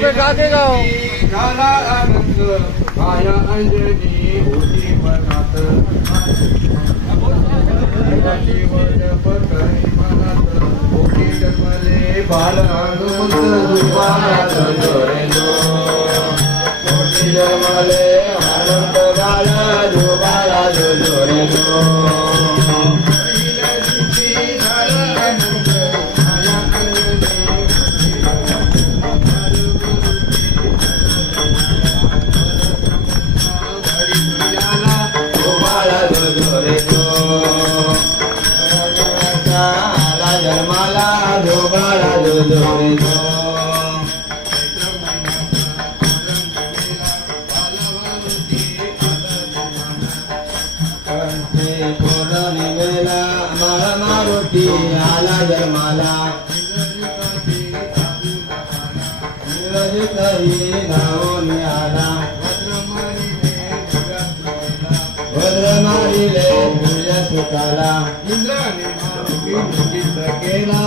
पेठ गाव झाला आनंद माया अंजनी होती मनात होती जन्मले बाल हनुमंत दुपारात जोरेलो होती जन्मले हनुमंत बाल दुपारात जोरेलो मारुती आला जन्माला धावून आला भद्रमारीले तुझ्या सुताला इंद्राने केला